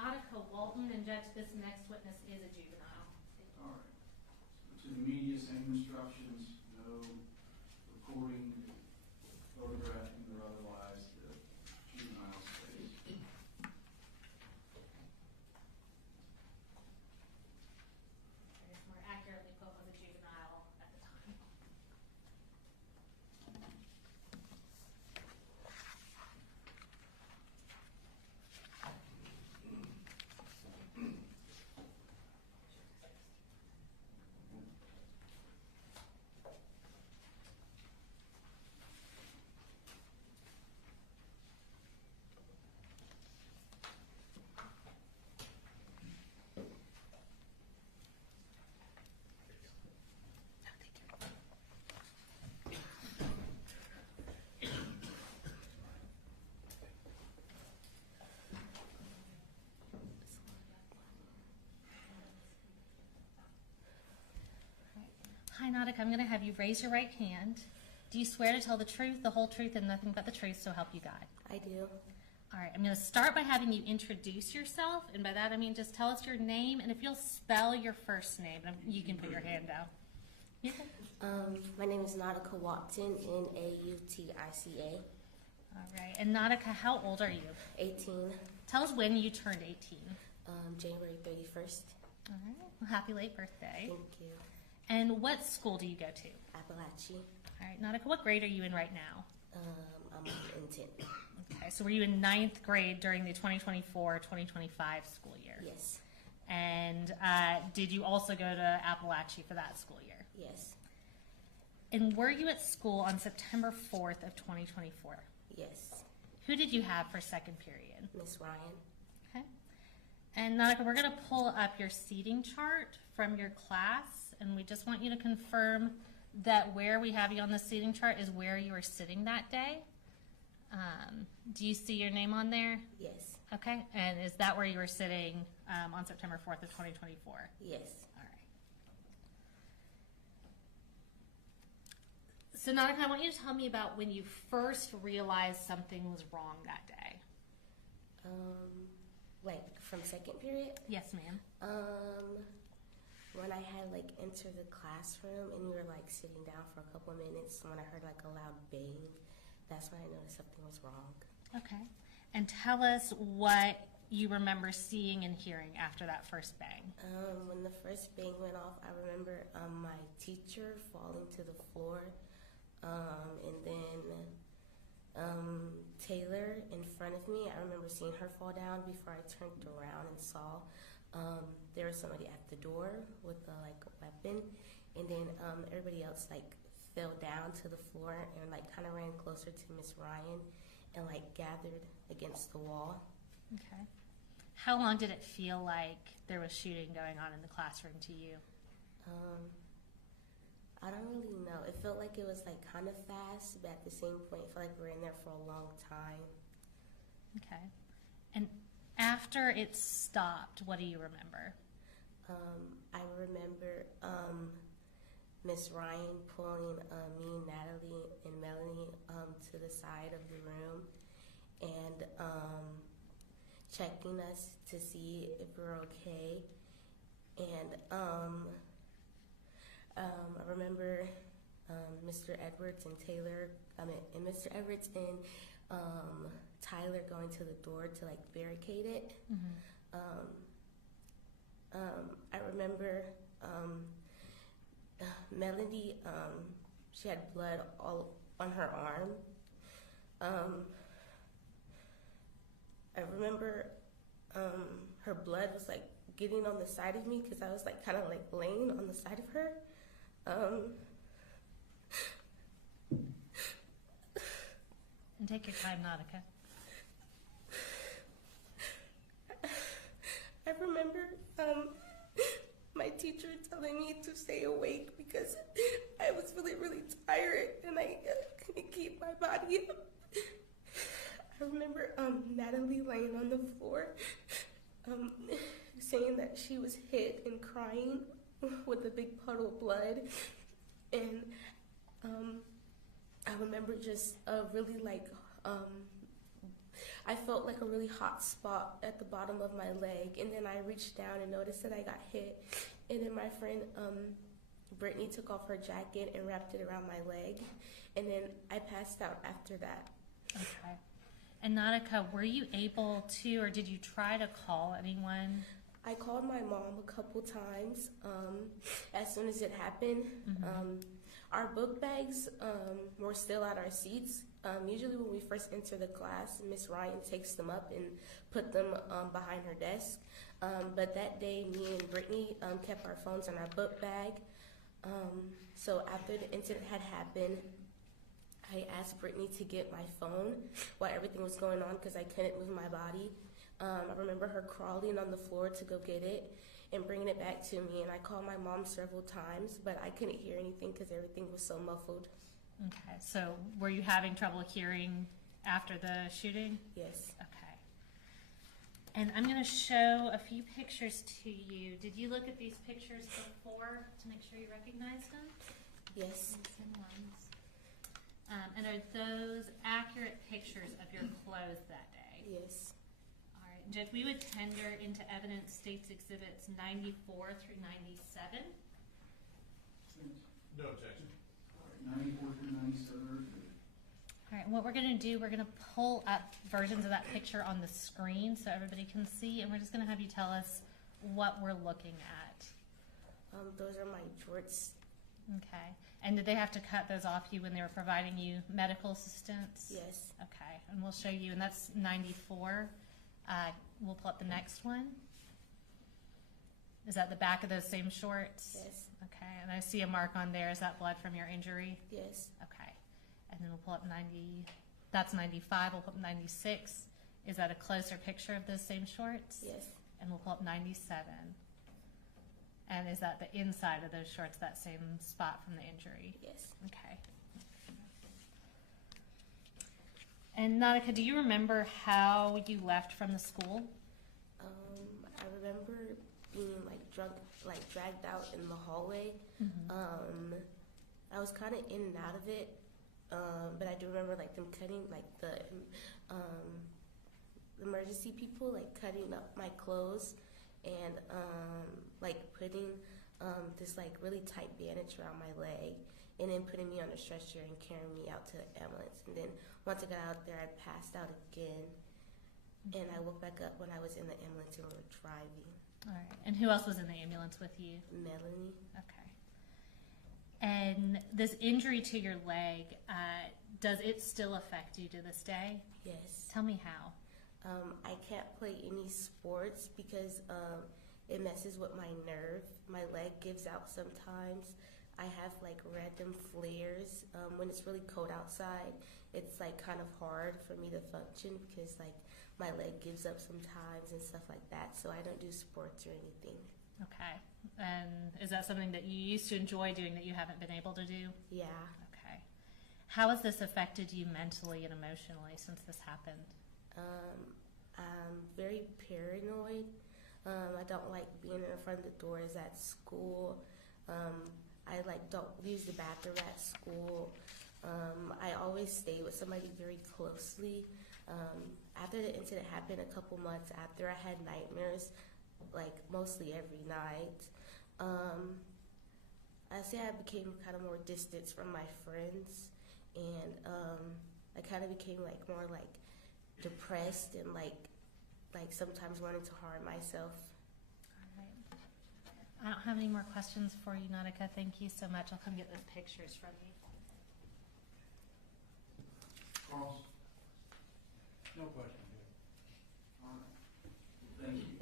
Nautica Walton, and Judge, this next witness is a juvenile. All right. So to the media, same instructions, no recording, photographing, or otherwise the juvenile space. I guess more accurately put was a juvenile at the time. Hi, Nautica. I'm going to have you raise your right hand. Do you swear to tell the truth, the whole truth, and nothing but the truth, so help you God? I do. All right. I'm going to start by having you introduce yourself, and by that I mean just tell us your name, and if you'll spell your first name, you can put your hand down. You can. My name is Nautica Watson, Nautica. All right. And Nautica, how old are you? 18, Tell us when you turned 18. January 31st. All right. Well, happy late birthday. Thank you. And what school do you go to? Apalachee. All right, Nautica, what grade are you in right now? I'm in 10th. Okay, so were you in 9th grade during the 2024-2025 school year? Yes. And did you also go to Apalachee for that school year? Yes. And were you at school on September 4th of 2024? Yes. Who did you have for second period? Miss Ryan. Okay. And Nautica, we're going to pull up your seating chart from your class, and we just want you to confirm that where we have you on the seating chart is where you were sitting that day. Do you see your name on there? Yes. Okay, and is that where you were sitting on September 4th of 2024? Yes. All right. So Nautica, I want you to tell me about when you first realized something was wrong that day. Like from second period? Yes, ma'am. When I had like entered the classroom and we were like sitting down for a couple of minutes, when I heard like a loud bang, that's when I noticed something was wrong. Okay. And tell us what you remember seeing and hearing after that first bang. When the first bang went off, I remember my teacher falling to the floor, and then Taylor in front of me. I remember seeing her fall down before I turned around and saw there was somebody at the door with like a weapon, and then everybody else like fell down to the floor and like kind of ran closer to Miss Ryan and like gathered against the wall. Okay. How long did it feel like there was shooting going on in the classroom to you? I don't really know. It felt like it was like kind of fast, but at the same point, it felt like we were in there for a long time. Okay. And after it stopped, what do you remember? I remember Miss Ryan pulling me, Natalie, and Melanie to the side of the room and checking us to see if we're okay. And I remember Mr. Edwards and and Mr. Edwards and Tyler going to the door to like barricade it. Mm-hmm. I remember Melody, she had blood all on her arm. I remember her blood was like getting on the side of me because I was like kind of like laying on the side of her. And take your time, Nautica. I remember my teacher telling me to stay awake because I was really, really tired and I couldn't keep my body up. I remember Natalie laying on the floor saying that she was hit and crying with a big puddle of blood. And I remember just really like, I felt like a really hot spot at the bottom of my leg, and then I reached down and noticed that I got hit. And then my friend Brittany took off her jacket and wrapped it around my leg, and then I passed out after that. Okay. And Nautica, were you able to, or did you try to call anyone? I called my mom a couple times as soon as it happened. Our book bags were still at our seats. Usually when we first enter the class, Miss Ryan takes them up and put them behind her desk. But that day, me and Brittany kept our phones in our book bag. So after the incident had happened, I asked Brittany to get my phone while everything was going on because I couldn't move my body. I remember her crawling on the floor to go get it and bringing it back to me. And I called my mom several times, but I couldn't hear anything because everything was so muffled. Okay, so were you having trouble hearing after the shooting? Yes. Okay. And I'm going to show a few pictures to you. Did you look at these pictures before to make sure you recognized them? Yes. And are those accurate pictures of your clothes that day? Yes. All right, Judge, we would tender into evidence States Exhibits 94 through 97. No objection. 94 through 97 are good. All right, what we're going to do, we're going to pull up versions of that picture on the screen so everybody can see, and we're just going to have you tell us what we're looking at. Those are my jorts. Okay. And did they have to cut those off you when they were providing you medical assistance? Yes. Okay, and we'll show you, and that's 94. We'll pull up the next one. Is that the back of those same shorts? Yes. Okay, and I see a mark on there. Is that blood from your injury? Yes. Okay, and then we'll pull up 90. That's 95. We'll pull up 96. Is that a closer picture of those same shorts? Yes. And we'll pull up 97. And is that the inside of those shorts, that same spot from the injury? Yes. Okay. And Nautica, do you remember how you left from the school? I remember being like drunk, like dragged out in the hallway. I was kind of in and out of it, but I do remember like them cutting, like the emergency people like cutting up my clothes and like putting this like really tight bandage around my leg, and then putting me on a stretcher and carrying me out to the ambulance. And then once I got out there, I passed out again, and I woke back up when I was in the ambulance and we were driving. All right. And who else was in the ambulance with you? Melanie. Okay. And this injury to your leg, does it still affect you to this day? Yes. Tell me how. I can't play any sports because it messes with my nerve. My leg gives out sometimes. I have like random flares. When it's really cold outside, it's like kind of hard for me to function because like my leg gives up sometimes and stuff like that. So I don't do sports or anything. Okay. And is that something that you used to enjoy doing that you haven't been able to do? Yeah. Okay. How has this affected you mentally and emotionally since this happened? I'm very paranoid. I don't like being in front of the doors at school. I like don't use the bathroom at school. I always stay with somebody very closely. After the incident happened, a couple months after, I had nightmares, like mostly every night. I say I became kind of more distant from my friends, and I kind of became like more like depressed and like sometimes wanting to harm myself. All right. I don't have any more questions for you, Nautica. Thank you so much. I'll come get those pictures from you. Cross. No question. All right. Thank you.